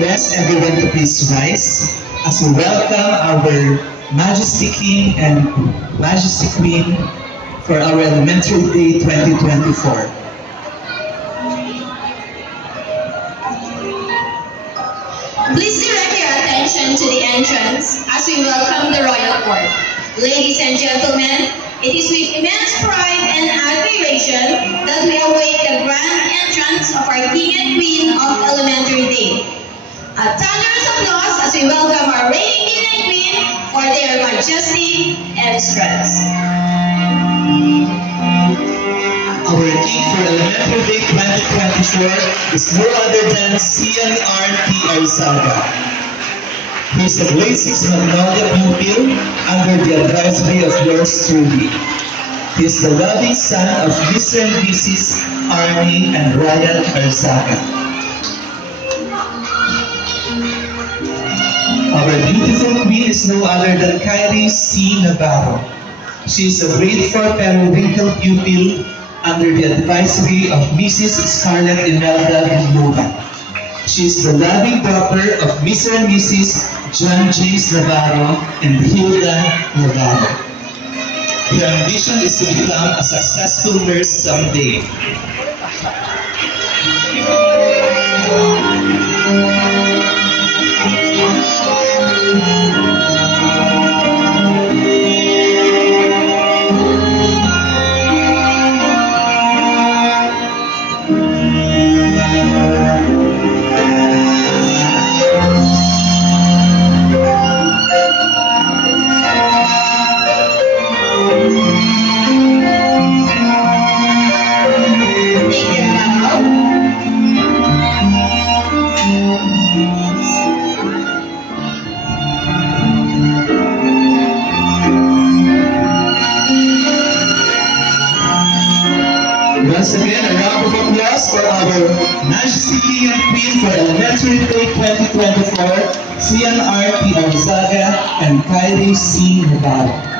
request everyone to please rise as we welcome our Majesty King and Majesty Queen for our Elementary Day 2024. Please direct your attention to the entrance as we welcome the Royal Court. Ladies and gentlemen, it is with immense pride and admiration that we await the grand entrance of our King and Queen of Elementary Day. A thunderous applause as we welcome our reigning King and Queen for their majestic entrance. Our King for Elementary Day 2024 is no other than CNRT Arizaga. He is a grade 6 Magnolia pupil under the advisory of yours truly. He is the loving son of Mr. and Mrs. Arnie and Ryan Arizaga. Our beautiful queen is no other than Kyrie C. Navarro. She is a grade 4 periwinkle pupil under the advisory of Mrs. Scarlett Imelda Villanueva. She is the loving daughter of Mr. and Mrs. John James Navarro and Hilda Navarro. Her ambition is to become a successful nurse someday. Once again, a round of applause for our Majesty King and Queen for Elementary Day 2024, CNRT Arizaga and Kyrie C. Navarro.